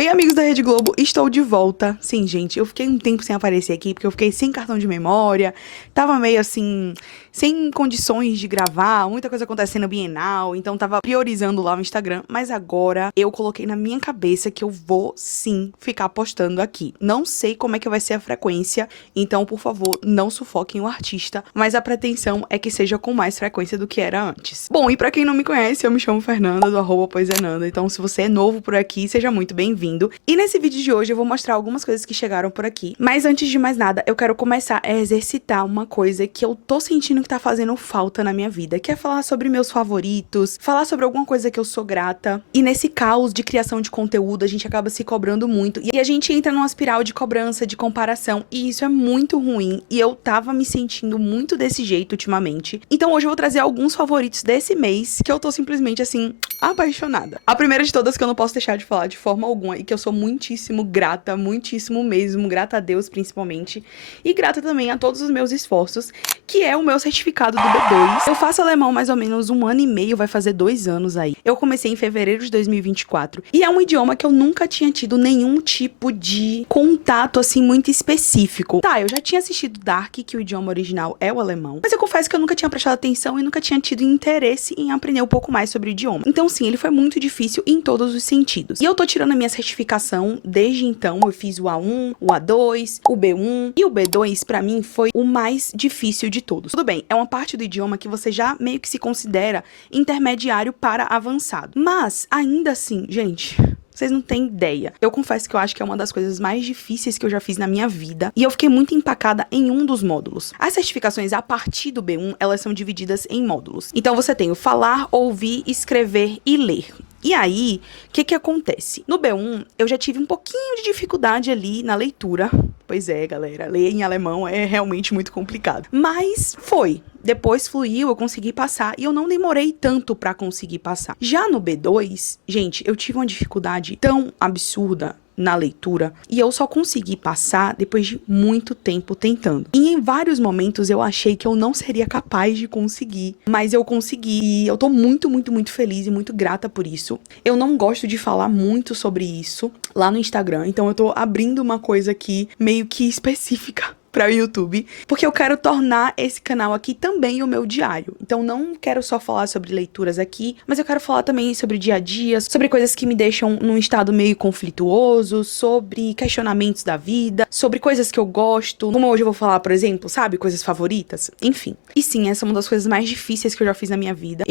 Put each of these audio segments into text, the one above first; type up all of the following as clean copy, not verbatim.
Bem, amigos da Rede Globo, estou de volta. Sim, gente, eu fiquei um tempo sem aparecer aqui, porque eu fiquei sem cartão de memória, tava meio assim, sem condições de gravar, muita coisa acontecendo no Bienal, então tava priorizando lá o Instagram, mas agora eu coloquei na minha cabeça que eu vou sim ficar postando aqui. Não sei como é que vai ser a frequência, então, por favor, não sufoquem o artista, mas a pretensão é que seja com mais frequência do que era antes. Bom, e pra quem não me conhece, eu me chamo Fernanda, do @poisenanda, então se você é novo por aqui, seja muito bem-vindo. E nesse vídeo de hoje eu vou mostrar algumas coisas que chegaram por aqui. Mas antes de mais nada, eu quero começar a exercitar uma coisa que eu tô sentindo que tá fazendo falta na minha vida, que é falar sobre meus favoritos, falar sobre alguma coisa que eu sou grata. E nesse caos de criação de conteúdo, a gente acaba se cobrando muito. E a gente entra numa espiral de cobrança, de comparação. E isso é muito ruim. E eu tava me sentindo muito desse jeito ultimamente. Então hoje eu vou trazer alguns favoritos desse mês, que eu tô simplesmente assim, apaixonada. A primeira de todas que eu não posso deixar de falar de forma alguma e que eu sou muitíssimo grata, muitíssimo mesmo, grata a Deus principalmente, e grata também a todos os meus esforços, que é o meu certificado do B2. Eu faço alemão mais ou menos 1 ano e meio, vai fazer 2 anos aí. Eu comecei em fevereiro de 2024, e é um idioma que eu nunca tinha tido nenhum tipo de contato assim muito específico. Tá, eu já tinha assistido Dark, que o idioma original é o alemão, mas eu confesso que eu nunca tinha prestado atenção e nunca tinha tido interesse em aprender um pouco mais sobre o idioma. Então sim, ele foi muito difícil em todos os sentidos. E eu tô tirando a minha certificação desde então. Eu fiz o A1, o A2, o B1 e o B2 pra mim foi o mais difícil de todos. Tudo bem, é uma parte do idioma que você já meio que se considera intermediário para avançado. Mas ainda assim, gente, vocês não têm ideia. Eu confesso que eu acho que é uma das coisas mais difíceis que eu já fiz na minha vida. E eu fiquei muito empacada em um dos módulos. As certificações a partir do B1, elas são divididas em módulos. Então você tem o falar, ouvir, escrever e ler. E aí, o que acontece? No B1, eu já tive um pouquinho de dificuldade ali na leitura. Pois é, galera, ler em alemão é realmente muito complicado. Mas foi. Depois fluiu, eu consegui passar e eu não demorei tanto pra conseguir passar. Já no B2, gente, eu tive uma dificuldade tão absurda na leitura e eu só consegui passar depois de muito tempo tentando. E em vários momentos eu achei que eu não seria capaz de conseguir, mas eu consegui e eu tô muito, muito, muito feliz e muito grata por isso. Eu não gosto de falar muito sobre isso lá no Instagram, então eu tô abrindo uma coisa aqui meio que específica para o YouTube, porque eu quero tornar esse canal aqui também o meu diário. Então não quero só falar sobre leituras aqui, mas eu quero falar também sobre dia a dia, sobre coisas que me deixam num estado meio conflituoso, sobre questionamentos da vida, sobre coisas que eu gosto, como hoje eu vou falar, por exemplo, sabe, coisas favoritas, enfim. E sim, essa é uma das coisas mais difíceis que eu já fiz na minha vida.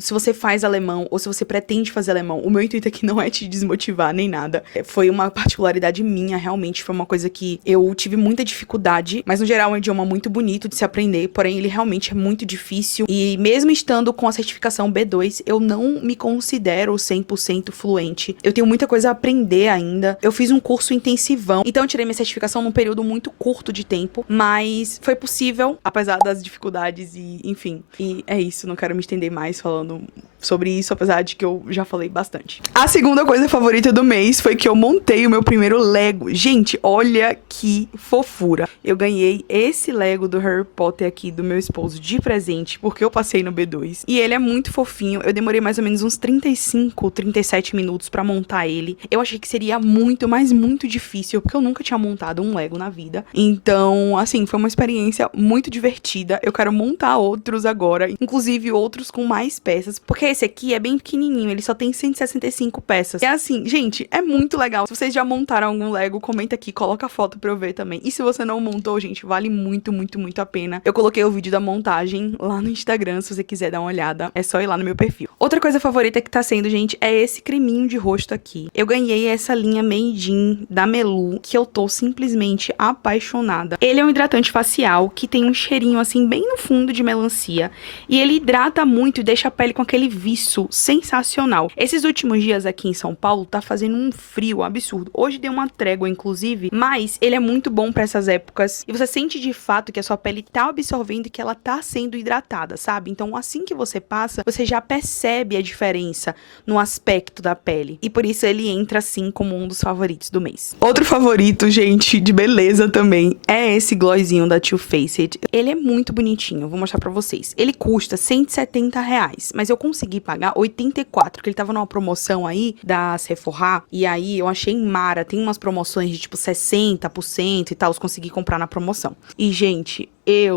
Se você faz alemão ou se você pretende fazer alemão, o meu intuito aqui não é te desmotivar nem nada. Foi uma particularidade minha, realmente foi uma coisa que eu tive muita dificuldade, mas no geral é um idioma muito bonito de se aprender, porém ele realmente é muito difícil e mesmo estando com a certificação B2, eu não me considero 100% fluente. Eu tenho muita coisa a aprender ainda. Eu fiz um curso intensivão, então eu tirei minha certificação num período muito curto de tempo, mas foi possível, apesar das dificuldades e enfim. E é isso, não quero me estender mais falando sobre isso, apesar de que eu já falei bastante. A segunda coisa favorita do mês foi que eu montei o meu primeiro Lego. Gente, olha que fofura. Eu ganhei esse Lego do Harry Potter aqui do meu esposo de presente, porque eu passei no B2. E ele é muito fofinho. Eu demorei mais ou menos uns 35, 37 minutos pra montar ele. Eu achei que seria muito, mas muito difícil, porque eu nunca tinha montado um Lego na vida. Então, assim, foi uma experiência muito divertida. Eu quero montar outros agora, inclusive outros com mais peças, porque esse aqui é bem pequenininho, ele só tem 165 peças. É assim, gente, é muito legal. Se vocês já montaram algum Lego, comenta aqui, coloca a foto pra eu ver também. E se você não montou, gente, vale muito, muito, muito a pena. Eu coloquei o vídeo da montagem lá no Instagram, se você quiser dar uma olhada. É só ir lá no meu perfil. Outra coisa favorita que tá sendo, gente, é esse creminho de rosto aqui. Eu ganhei essa linha Made in da Melu, que eu tô simplesmente apaixonada. Ele é um hidratante facial que tem um cheirinho, assim, bem no fundo de melancia. E ele hidrata muito e deixa a pele com aquele viço sensacional. Esses últimos dias aqui em São Paulo tá fazendo um frio absurdo. Hoje deu uma trégua, inclusive, mas ele é muito bom pra essas épocas. horas e você sente de fato que a sua pele tá absorvendo e que ela tá sendo hidratada, sabe? Então, assim que você passa, você já percebe a diferença no aspecto da pele. E por isso ele entra, assim, como um dos favoritos do mês. Outro favorito, gente, de beleza também, é esse glossinho da Too Faced. Ele é muito bonitinho, vou mostrar pra vocês. Ele custa R$170, mas eu consegui pagar 84, porque ele tava numa promoção aí da Sephora, e aí eu achei em Mara, tem umas promoções de tipo 60% e tal, eu consegui comprar na promoção. E, gente,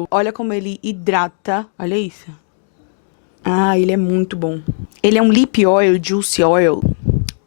olha como ele hidrata, olha isso. Ah, ele é muito bom. Ele é um lip oil, juicy oil,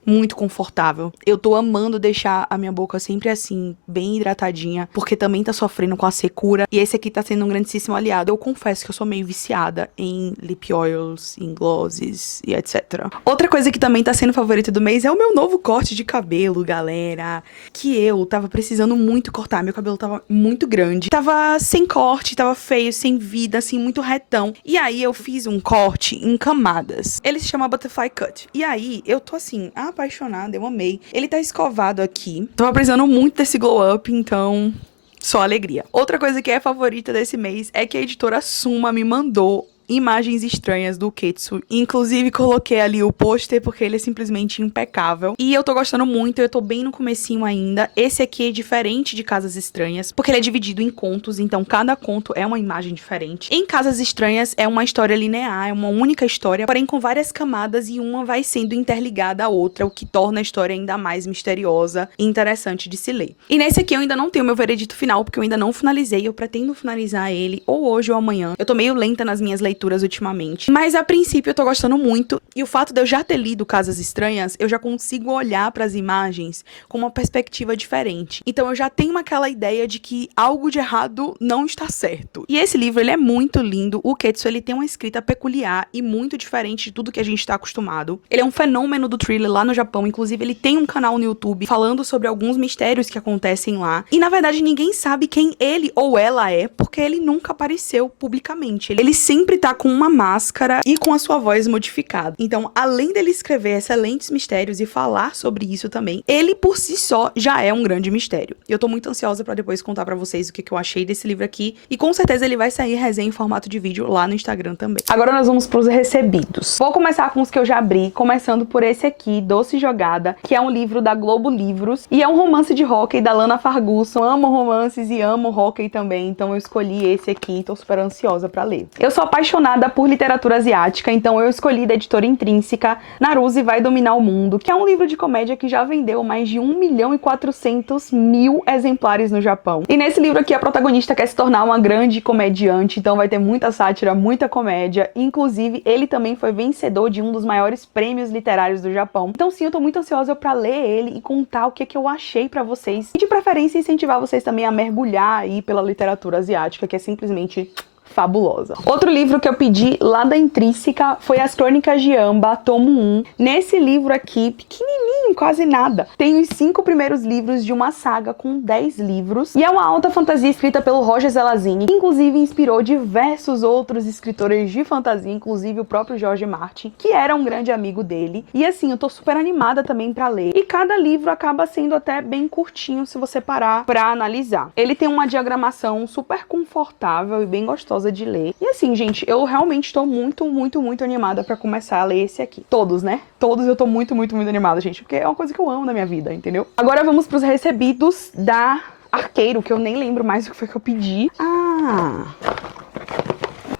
muito confortável. Eu tô amando deixar a minha boca sempre assim, bem hidratadinha, porque também tá sofrendo com a secura. E esse aqui tá sendo um grandíssimo aliado. Eu confesso que eu sou meio viciada em lip oils, em glosses e etc. Outra coisa que também tá sendo favorita do mês é o meu novo corte de cabelo, galera. Que eu tava precisando muito cortar. Meu cabelo tava muito grande. Tava sem corte, tava feio, sem vida, assim, muito retão. E aí eu fiz um corte em camadas. Ele se chama Butterfly Cut. E aí eu tô assim, apaixonada, eu amei. Ele tá escovado aqui. Tava precisando muito desse glow up, então só alegria. Outra coisa que é favorita desse mês é que a editora Suma me mandou imagens estranhas do Ketsu. Inclusive, coloquei ali o pôster porque ele é simplesmente impecável. E eu tô gostando muito, eu tô bem no comecinho ainda. Esse aqui é diferente de Casas Estranhas, porque ele é dividido em contos, então cada conto é uma imagem diferente. Em Casas Estranhas é uma história linear, é uma única história, porém com várias camadas e uma vai sendo interligada à outra, o que torna a história ainda mais misteriosa e interessante de se ler. E nesse aqui eu ainda não tenho meu veredito final, porque eu ainda não finalizei, eu pretendo finalizar ele ou hoje ou amanhã. Eu tô meio lenta nas minhas leituras ultimamente, mas a princípio eu tô gostando muito, e o fato de eu já ter lido Casas Estranhas, eu já consigo olhar para as imagens com uma perspectiva diferente. Então eu já tenho aquela ideia de que algo de errado não está certo. E esse livro, ele é muito lindo. O Ketsu, ele tem uma escrita peculiar e muito diferente de tudo que a gente tá acostumado. Ele é um fenômeno do thriller lá no Japão, inclusive ele tem um canal no YouTube falando sobre alguns mistérios que acontecem lá. E na verdade ninguém sabe quem ele ou ela é, porque ele nunca apareceu publicamente. Ele sempre tá com uma máscara e com a sua voz modificada. Então, além dele escrever excelentes mistérios e falar sobre isso também, ele por si só já é um grande mistério. Eu tô muito ansiosa pra depois contar pra vocês o que eu achei desse livro aqui, e com certeza ele vai sair resenha em formato de vídeo lá no Instagram também. Agora nós vamos pros recebidos. Vou começar com os que eu já abri, começando por esse aqui, Doce Jogada, que é um livro da Globo Livros, e é um romance de hóquei da Lana Farguson. Amo romances e amo hóquei também, então eu escolhi esse aqui e tô super ansiosa pra ler. Eu sou apaixonada por literatura asiática, então eu escolhi da editora Intrínseca Naruse Vai Dominar o Mundo, que é um livro de comédia que já vendeu mais de 1.400.000 exemplares no Japão. E nesse livro aqui a protagonista quer se tornar uma grande comediante, então vai ter muita sátira, muita comédia. Inclusive, ele também foi vencedor de um dos maiores prêmios literários do Japão. Então sim, eu tô muito ansiosa pra ler ele e contar o que eu achei pra vocês. E de preferência incentivar vocês também a mergulhar aí pela literatura asiática, que é simplesmente fabulosa. Outro livro que eu pedi lá da Intrínseca foi As Crônicas de Amba, tomo 1. Nesse livro aqui, pequenininho, quase nada, tem os 5 primeiros livros de uma saga com 10 livros, e é uma alta fantasia escrita pelo Roger Zelazny, que inclusive inspirou diversos outros escritores de fantasia, inclusive o próprio George Martin, que era um grande amigo dele. E assim, eu tô super animada também pra ler. E cada livro acaba sendo até bem curtinho se você parar pra analisar. Ele tem uma diagramação super confortável e bem gostosa de ler. E assim, gente, eu realmente tô muito animada pra começar a ler esse aqui. Todos, né? Todos eu tô muito animada, gente, porque é uma coisa que eu amo na minha vida, entendeu? Agora vamos pros recebidos da Arqueiro, que eu nem lembro mais o que foi que eu pedi.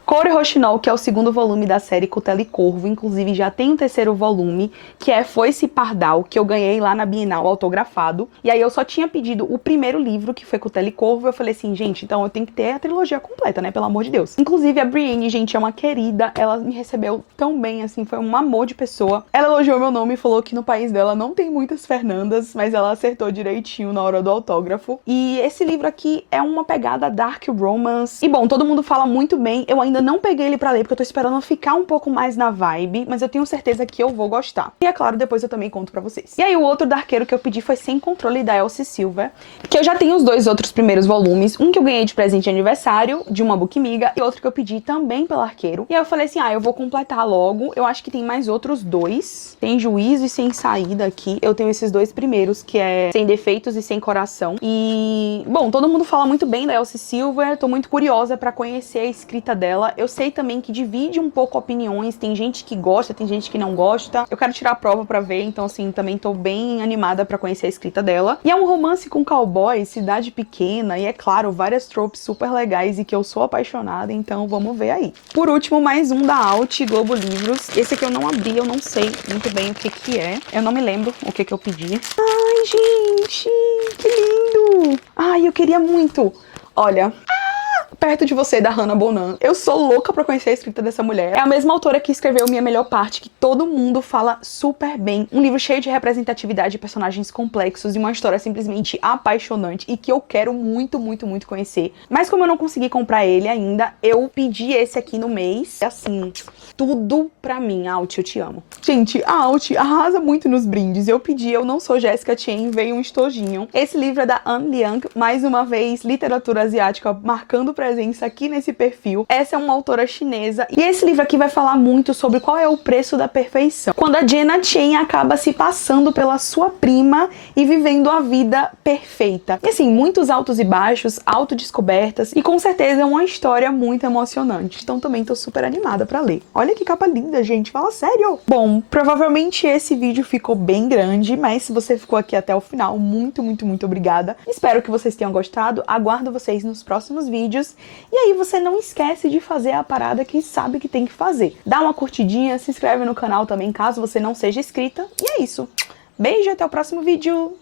Kore Roshinol, que é o segundo volume da série Cutela e Corvo, inclusive já tem um terceiro volume, que é Foice Pardal, que eu ganhei lá na Bienal autografado. E aí eu só tinha pedido o primeiro livro, que foi Cutela e Corvo, eu falei assim, gente, então eu tenho que ter a trilogia completa, né, pelo amor de Deus. Inclusive a Brienne, gente, é uma querida, ela me recebeu tão bem, assim, foi um amor de pessoa. Ela elogiou meu nome e falou que no país dela não tem muitas Fernandas, mas ela acertou direitinho na hora do autógrafo. E esse livro aqui é uma pegada dark romance. E bom, todo mundo fala muito bem, eu ainda ainda não peguei ele pra ler, porque eu tô esperando ficar um pouco mais na vibe, mas eu tenho certeza que eu vou gostar. E é claro, depois eu também conto pra vocês. E aí o outro Darkeiro que eu pedi foi Sem Controle, da Elsie Silver, que eu já tenho os dois outros primeiros volumes, um que eu ganhei de presente de aniversário, de uma bookmiga, e outro que eu pedi também pelo Arqueiro. E aí eu falei assim, eu vou completar logo, eu acho que tem mais outros dois, tem Juízo e Sem Saída aqui, eu tenho esses dois primeiros, que é Sem Defeitos e Sem Coração. E, bom, todo mundo fala muito bem da Elsie Silver, tô muito curiosa pra conhecer a escrita dela. Eu sei também que divide um pouco opiniões, tem gente que gosta, tem gente que não gosta. Eu quero tirar a prova pra ver, então assim, também tô bem animada pra conhecer a escrita dela. E é um romance com cowboy, cidade pequena, e é claro, várias tropes super legais e que eu sou apaixonada, então vamos ver aí. Por último, mais um da Alt, Globo Livros. Esse aqui eu não abri, eu não sei muito bem o que que é. Eu não me lembro o que que eu pedi. Ai, gente, que lindo! Ai, eu queria muito. Olha, Perto de Você, da Hannah Bonan. Eu sou louca pra conhecer a escrita dessa mulher. É a mesma autora que escreveu Minha Melhor Parte, que todo mundo fala super bem. Um livro cheio de representatividade de personagens complexos e uma história simplesmente apaixonante e que eu quero muito, muito, muito conhecer. Mas como eu não consegui comprar ele ainda, eu pedi esse aqui no mês. Assim, tudo pra mim. Alt, eu te amo. Gente, a Alt arrasa muito nos brindes. Eu pedi Eu Não Sou Jessica Chang, veio um estojinho. Esse livro é da Anne Liang, mais uma vez, literatura asiática marcando presença aqui nesse perfil. Essa é uma autora chinesa e esse livro aqui vai falar muito sobre qual é o preço da perfeição. Quando a Jenna Chen acaba se passando pela sua prima e vivendo a vida perfeita. E assim, muitos altos e baixos, autodescobertas e com certeza é uma história muito emocionante. Então também tô super animada pra ler. Olha que capa linda, gente. Fala sério. Bom, provavelmente esse vídeo ficou bem grande, mas se você ficou aqui até o final, muito, muito, muito obrigada. Espero que vocês tenham gostado. Aguardo vocês nos próximos vídeos. E aí você não esquece de fazer a parada que sabe que tem que fazer. Dá uma curtidinha, se inscreve no canal também, caso você não seja inscrita. E é isso. Beijo, até o próximo vídeo.